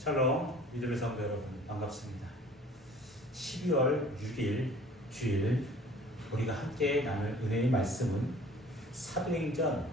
샬롬 믿음의 성도 여러분 반갑습니다. 12월 6일 주일 우리가 함께 나눌 은혜의 말씀은 사도행전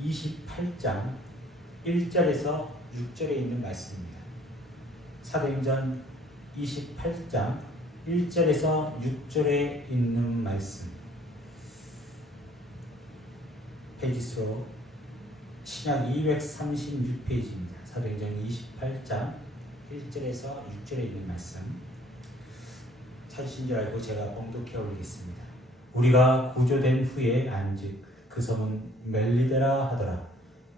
28장 1절에서 6절에 있는 말씀입니다. 사도행전 28장 1절에서 6절에 있는 말씀, 페이지수로 신약 236페이지입니다. 사도행전 28장 1절에서 6절에 있는 말씀 찾으신 줄 알고 제가 봉독해 올리겠습니다. 우리가 구조된 후에 안즉 그 성은 멜리데라 하더라.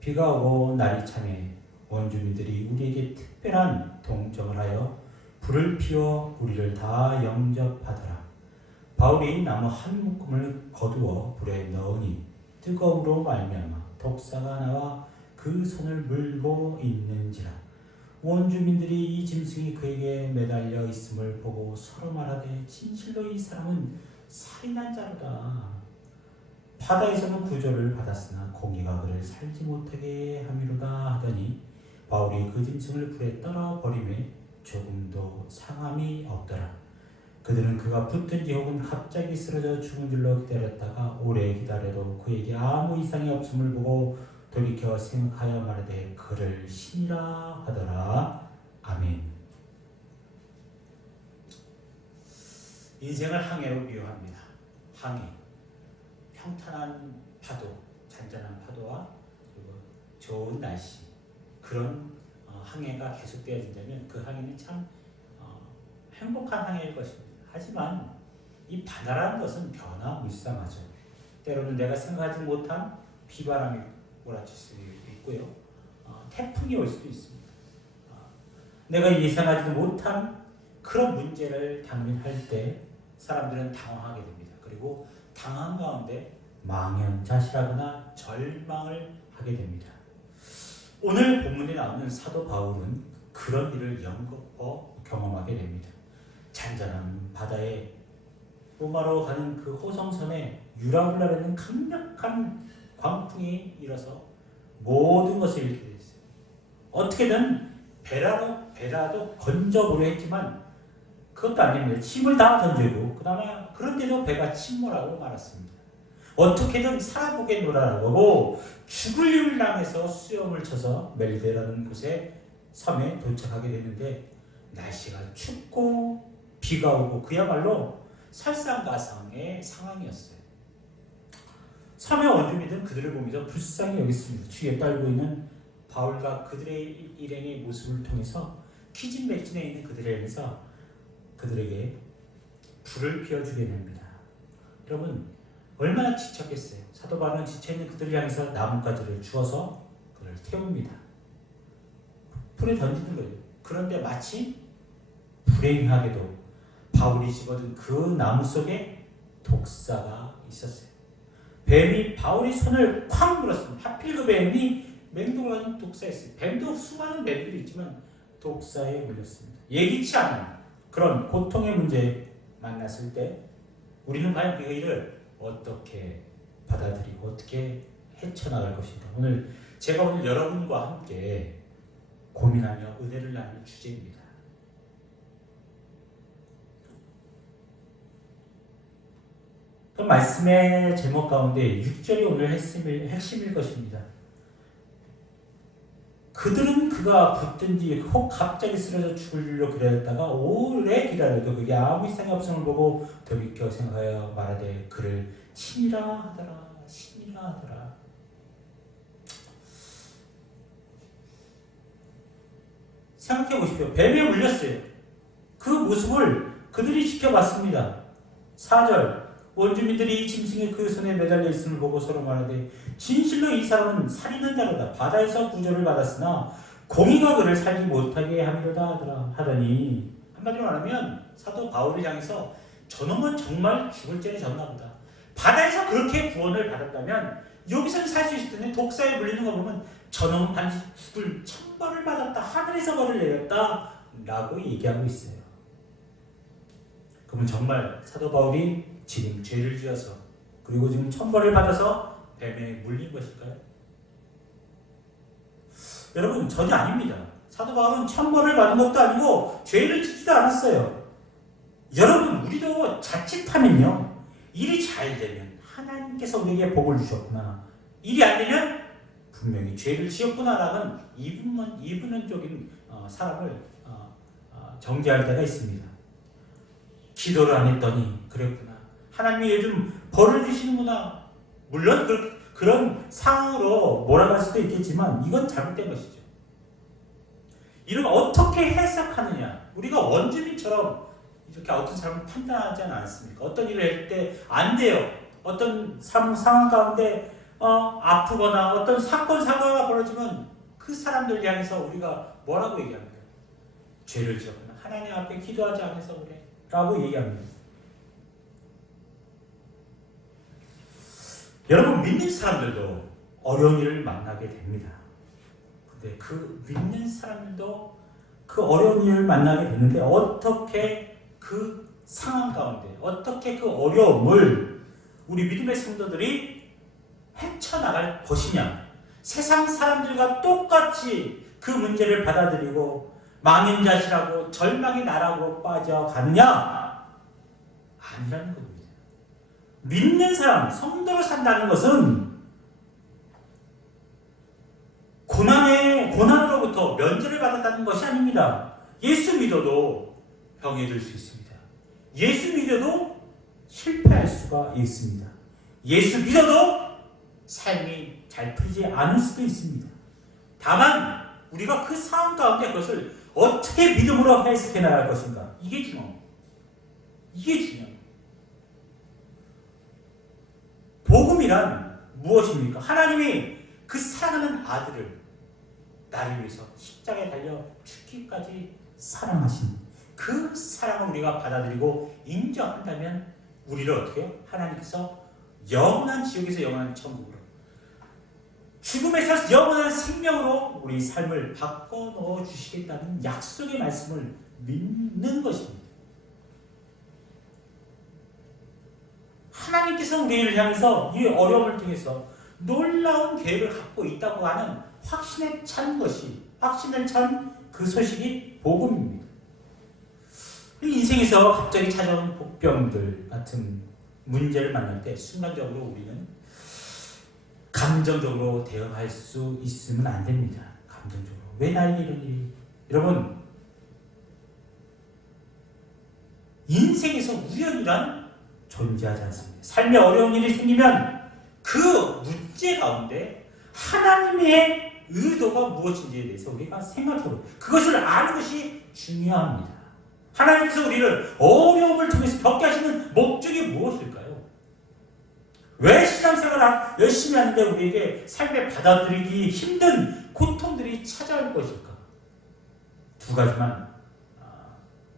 비가 오고 날이 차매 원주민들이 우리에게 특별한 동정을 하여 불을 피워 우리를 다 영접하더라. 바울이 나무 한 묶음을 거두어 불에 넣으니 뜨거움으로 말미암아 독사가 나와 그 손을 물고 있는지라. 원주민들이 이 짐승이 그에게 매달려 있음을 보고 서로 말하되 진실로 이 사람은 살인한 자로다. 바다에서는 구조를 받았으나 공기가 그를 살지 못하게 함이로다 하더니 바울이 그 짐승을 불에 떨어 버리매 조금도 상함이 없더라. 그들은 그가 붙든지 혹은 갑자기 쓰러져 죽은 줄로 기다렸다가 오래 기다려도 그에게 아무 이상이 없음을 보고 돌이켜 생각하여 말하되 그를 신이라 하더라. 아멘. 인생을 항해로 비유합니다. 항해, 평탄한 파도, 잔잔한 파도와 그리고 좋은 날씨, 그런 항해가 계속되어진다면 그 항해는 참 행복한 항해일 것입니다. 하지만 이 바다라는 것은 변화무쌍하죠. 때로는 내가 생각하지 못한 비바람이 몰아칠 수 있고요. 태풍이 올 수도 있습니다. 내가 예상하지도 못한 그런 문제를 당면할 때 사람들은 당황하게 됩니다. 그리고 당황 가운데 망연자실하거나 절망을 하게 됩니다. 오늘 본문에 나오는 사도 바울은 그런 일을 연거푸 경험하게 됩니다. 잔잔한 바다에 로마로 가는 그 호성선에 유라굴라라는 강력한 광풍이 일어서 모든 것을 잃게 됐어요. 어떻게든 배라도 건져보려 했지만 그것도 안 됩니다. 힘을 다 던지고 그나마 그런데도 배가 침몰하고 말았습니다. 어떻게든 살아보게 놀아라고 하고 죽을 힘을 당해서 수영을 쳐서 멜리데라는 곳에 섬에 도착하게 됐는데 날씨가 춥고 비가 오고 그야말로 설상가상의 상황이었어요. 섬의 원주민들은 그들을 보면서 불쌍히 여겼습니다. 추위에 떨고 있는 바울과 그들의 일행의 모습을 통해서 기진맥진해 있는 그들에게서 그들에게 불을 피워주게 됩니다. 여러분 얼마나 지쳤겠어요. 사도 바울은 지쳐있는 그들을 향해서 나뭇가지를 주어서 그를 태웁니다. 불에 던지는 거예요. 그런데 마치 불행하게도 바울이 집어든 그 나무 속에 독사가 있었어요. 뱀이 바울의 손을 콱 물었습니다. 하필 그 뱀이 맹독한 독사였어요. 뱀도 수많은 뱀들이 있지만 독사에 물렸습니다. 예기치 않은 그런 고통의 문제에 만났을 때 우리는 과연 그 일을 어떻게 받아들이고 어떻게 헤쳐나갈 것인가. 제가 오늘 여러분과 함께 고민하며 은혜를 나눌 주제입니다. 그 말씀의 제목 가운데 6절이 오늘 핵심일 것입니다. 그들은 그가 붙든지 혹 갑자기 쓰러져 죽을 줄로 기다렸다가 오래 기다려도 그게 아무 이상이 없음을 보고 돌이켜 생각하여 말하되 그를 신이라 하더라. 신이라 하더라. 생각해 보십시오. 뱀에 물렸어요. 그 모습을 그들이 지켜봤습니다. 4절 원주민들이 이 짐승이 그 손에 매달려 있음을 보고 서로 말하되 진실로 이 사람은 살인한 자로다. 바다에서 구조를 받았으나 공의가 그를 살지 못하게 함이로다 하더니 한마디로 말하면 사도 바울을 향해서 저놈은 정말 죽을 죄를 졌나 보다. 바다에서 그렇게 구원을 받았다면 여기서는 살 수 있을 텐데 독사에 물리는 거 보면 저놈은 반드시 죽을 천벌을 받았다. 하늘에서 벌을 내렸다 라고 얘기하고 있어요. 그러면 정말 사도 바울이 지금 죄를 지어서 그리고 지금 천벌을 받아서 뱀에 물린 것일까요? 여러분 전혀 아닙니다. 사도 바울은 천벌을 받은 것도 아니고 죄를 짓지도 않았어요. 여러분, 우리도 자칫하면요, 일이 잘 되면 하나님께서 우리에게 복을 주셨구나, 일이 안 되면 분명히 죄를 지었구나라는 이분은적인 사람을 정죄할 때가 있습니다. 기도를 안 했더니 그랬구나, 하나님이 요즘 벌을 주시는구나. 물론 그런 상황으로 몰아갈 수도 있겠지만 이건 잘못된 것이죠. 이를 어떻게 해석하느냐, 우리가 원주민처럼 이렇게 어떤 사람을 판단하지 않습니까? 어떤 일을 할 때 안 돼요. 어떤 상황 가운데 아프거나 어떤 사건 사고가 벌어지면 그 사람들 향해서 우리가 뭐라고 얘기합니까? 죄를 지었구나, 하나님 앞에 기도하지 않아서 그래 라고 얘기합니다. 여러분, 믿는 사람들도 어려운 일을 만나게 됩니다. 근데 그 믿는 사람들도 그 어려운 일을 만나게 되는데 어떻게 그 상황 가운데, 어떻게 그 어려움을 우리 믿음의 성도들이 헤쳐나갈 것이냐, 세상 사람들과 똑같이 그 문제를 받아들이고 망연자실하고 절망의 나락으로 빠져가느냐, 아니라는 겁니다. 믿는 사람, 성도로 산다는 것은 고난으로부터 면제를 받았다는 것이 아닙니다. 예수 믿어도 병에 들 수 있습니다. 예수 믿어도 실패할 수가 있습니다. 예수 믿어도 삶이 잘 풀리지 않을 수도 있습니다. 다만 우리가 그 상황 가운데 그것을 어떻게 믿음으로 해석해 나갈 것인가, 이게 중요합니다. 이게 중요합니다. 복음이란 무엇입니까? 하나님이 그 사랑하는 아들을 나를 위해서 십자가에 달려 죽기까지 사랑하신 그 사랑을 우리가 받아들이고 인정한다면 우리를 어떻게 해요? 하나님께서 영원한 지옥에서 영원한 천국으로, 죽음에서 영원한 생명으로 우리 삶을 바꿔 주시겠다는 약속의 말씀을 믿는 것입니다. 하나님께서 우리를 향해서 이 어려움을 통해서 놀라운 계획을 갖고 있다고 하는 확신에 찬 것이, 확신을 찬 그 소식이 복음입니다. 인생에서 갑자기 찾아온 복병들 같은 문제를 만날 때 순간적으로 우리는 감정적으로 대응할 수 있으면 안 됩니다. 감정적으로. 왜 나에게 이런 일이? 여러분, 인생에서 우연이란 존재하지 않습니다. 삶에 어려운 일이 생기면 그 문제 가운데 하나님의 의도가 무엇인지에 대해서 우리가 생각해보고 그것을 아는 것이 중요합니다. 하나님께서 우리를 어려움을 통해서 겪게 하시는 목적이 무엇일까요? 왜 신앙생활을 열심히 하는데 우리에게 삶에 받아들이기 힘든 고통들이 찾아올 것일까? 두 가지만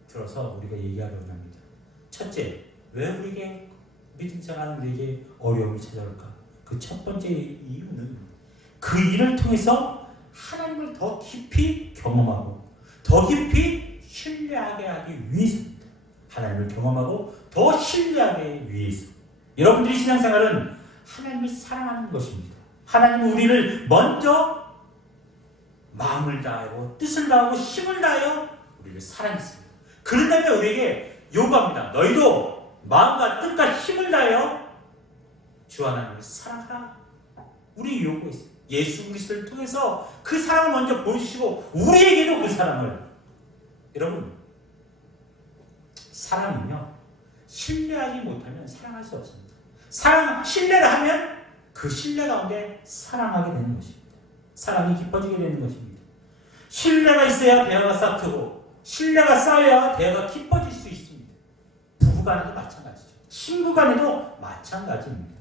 들어서 우리가 얘기하려고 합니다. 첫째, 왜 우리에게 믿음생활하는 우리에게 어려움이 찾아올까? 그 첫 번째 이유는 그 일을 통해서 하나님을 더 깊이 경험하고 더 깊이 신뢰하게 하기 위해서입니다. 하나님을 경험하고 더 신뢰하기 위해서. 여러분들의 신앙생활은 하나님을 사랑하는 것입니다. 하나님은 우리를 먼저 마음을 다하고 뜻을 다하고 힘을 다하여 우리를 사랑했습니다. 그런다면 우리에게 요구합니다. 너희도 마음과 뜻과 힘을 다하여 주 하나님을 사랑하라. 우리 요구했어요. 예수 그리스도를 통해서 그 사랑을 먼저 보여주시고 우리에게도 그 사랑을. 여러분, 사랑은요, 신뢰하지 못하면 사랑할 수 없습니다. 신뢰를 하면 그 신뢰 가운데 사랑하게 되는 것입니다. 사랑이 깊어지게 되는 것입니다. 신뢰가 있어야 대화가 싹트고 신뢰가 쌓여야 대화가 깊어질 수 있습니다. 부부 간에도 마찬가지죠. 친구 간에도 마찬가지입니다.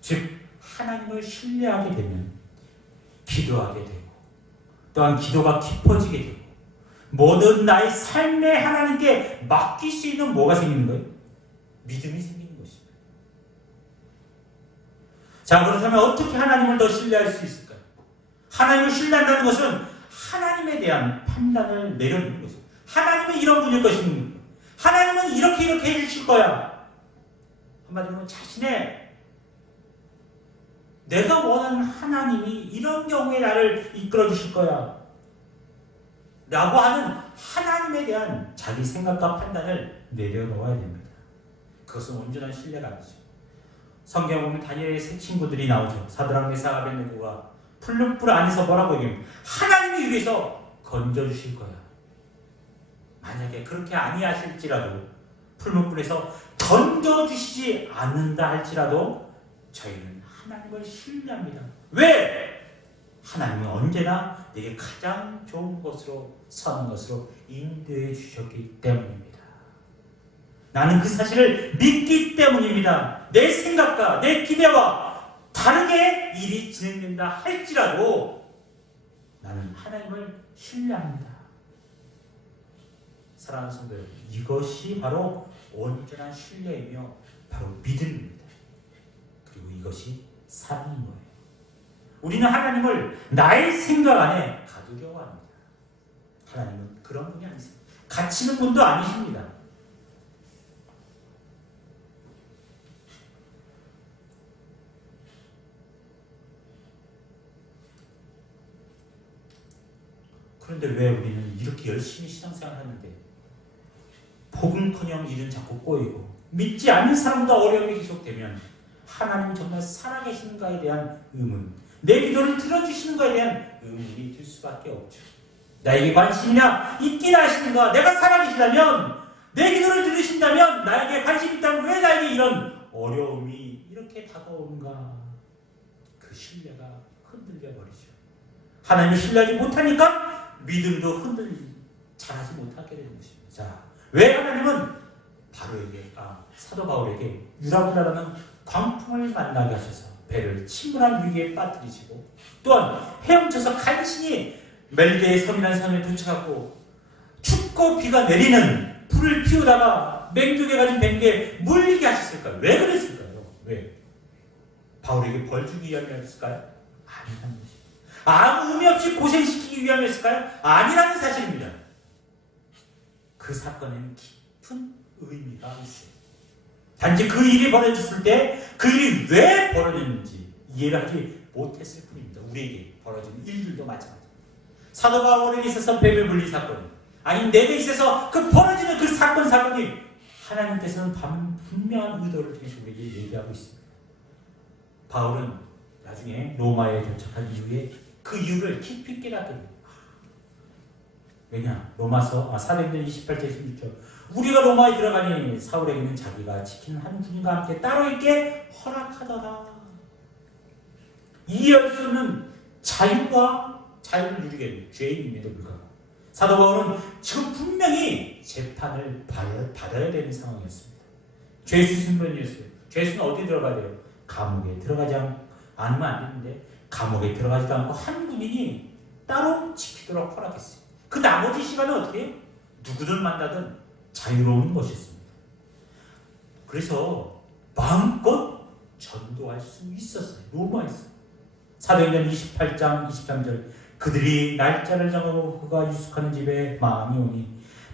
즉 하나님을 신뢰하게 되면 기도하게 되고 또한 기도가 깊어지게 되고 모든 나의 삶에 하나님께 맡길 수 있는 뭐가 생기는 거예요? 믿음이 생기는 것입니다. 자, 그렇다면 어떻게 하나님을 더 신뢰할 수 있을까요? 하나님을 신뢰한다는 것은 하나님에 대한 판단을 내려놓는 것입니다. 하나님은 이런 분일 것입니다. 하나님은 이렇게 해주실 거야. 한마디로 자신의 내가 원하는 하나님이 이런 경우에 나를 이끌어 주실 거야. 라고 하는 하나님에 대한 자기 생각과 판단을 내려놓아야 됩니다. 그것은 온전한 신뢰가 아니죠. 성경 보면 다니엘의 세 친구들이 나오죠. 사드락, 메삭, 아벳느고가 풀무불 안에서 뭐라고 얘기합니까? 하나님이 위해서 건져주실 거야. 만약에 그렇게 아니하실지라도 풀무불에서 던져주시지 않는다 할지라도 저희는 하나님을 신뢰합니다. 왜? 하나님은 언제나 내게 가장 좋은 것으로 선한 것으로 인도해 주셨기 때문입니다. 나는 그 사실을 믿기 때문입니다. 내 생각과 내 기대와 다르게 일이 진행된다 할지라도 나는 하나님을 신뢰합니다. 사랑하는 성도 여러분, 이것이 바로 온전한 신뢰이며 바로 믿음입니다. 그리고 이것이 사랑인 거예요. 우리는 하나님을 나의 생각 안에 가두려고 합니다. 하나님은 그런 분이 아니세요. 갇히는 분도 아니십니다. 그런데 왜 우리는 이렇게 열심히 신앙생활을 하는데 복음커녕 일은 자꾸 꼬이고 믿지 않는 사람도 어려움이 계속되면 하나님 정말 살아계신가에 대한 의문, 내 기도를 들어주시는가에 대한 의문이 들 수밖에 없죠. 나에게 관심이나 있긴 하시는가? 내가 살아계시다면, 내 기도를 들으신다면, 나에게 관심이 있다면 왜 나에게 이런 어려움이 이렇게 다가오는가? 그 신뢰가 흔들려 버리죠. 하나님을 신뢰하지 못하니까 믿음도 잘하지 못하게 되는 것입니다. 자, 왜 하나님은 바로에게, 사도 바울에게 유라굴라라는 광풍을 만나게 하셔서 배를 침몰한 위기에 빠뜨리시고 또한 헤엄쳐서 간신히 멜게의 섬이라는 섬에 도착하고 춥고 비가 내리는 불을 피우다가 맹독에 가진 뱀에게 물리게 하셨을까요? 왜 그랬을까요? 왜? 바울에게 벌 주기 위함이었을까요? 아니라는 것입니다. 아무 의미 없이 고생시키기 위함이었을까요? 아니라는 사실입니다. 그 사건에는 깊은 의미가 있어요. 단지 그 일이 벌어졌을 때 그 일이 왜 벌어졌는지 이해를 하지 못했을 뿐입니다. 우리에게 벌어진 일들도 마찬가지입니다. 사도 바울에게 있어서 뱀에 물린 사건, 아니 내게 있어서 그 벌어지는 그 사건이 하나님께서는 분명한 의도를 통해서 우리에게 얘기하고 있습니다. 바울은 나중에 로마에 도착한 이후에 그 이유를 깊이 깨닫게 됩니다. 왜냐? 로마서 400년 28절 16절 우리가 로마에 들어가니 사울에게는 자기가 지킨 한 군인과 함께 따로 있게 허락하더라. 이해할 수 없는 자유를 누리게 된 죄인임에도 불구하고 사도 바울은 지금 분명히 재판을 받아야 되는 상황이었습니다. 죄수 신분이었어요. 죄수는 어디 들어가야 돼요? 감옥에 들어가지 않으면 안 되는데 감옥에 들어가지도 않고 한 군인이 따로 지키도록 허락했어요. 그 나머지 시간은 어떻게 해요? 누구를 만나든 자유로운 것이었습니다. 그래서 마음껏 전도할 수 있었어요. 로마에서. 사도행전 28장 23절 그들이 날짜를 정하고 그가 유숙하는 집에 많이 오니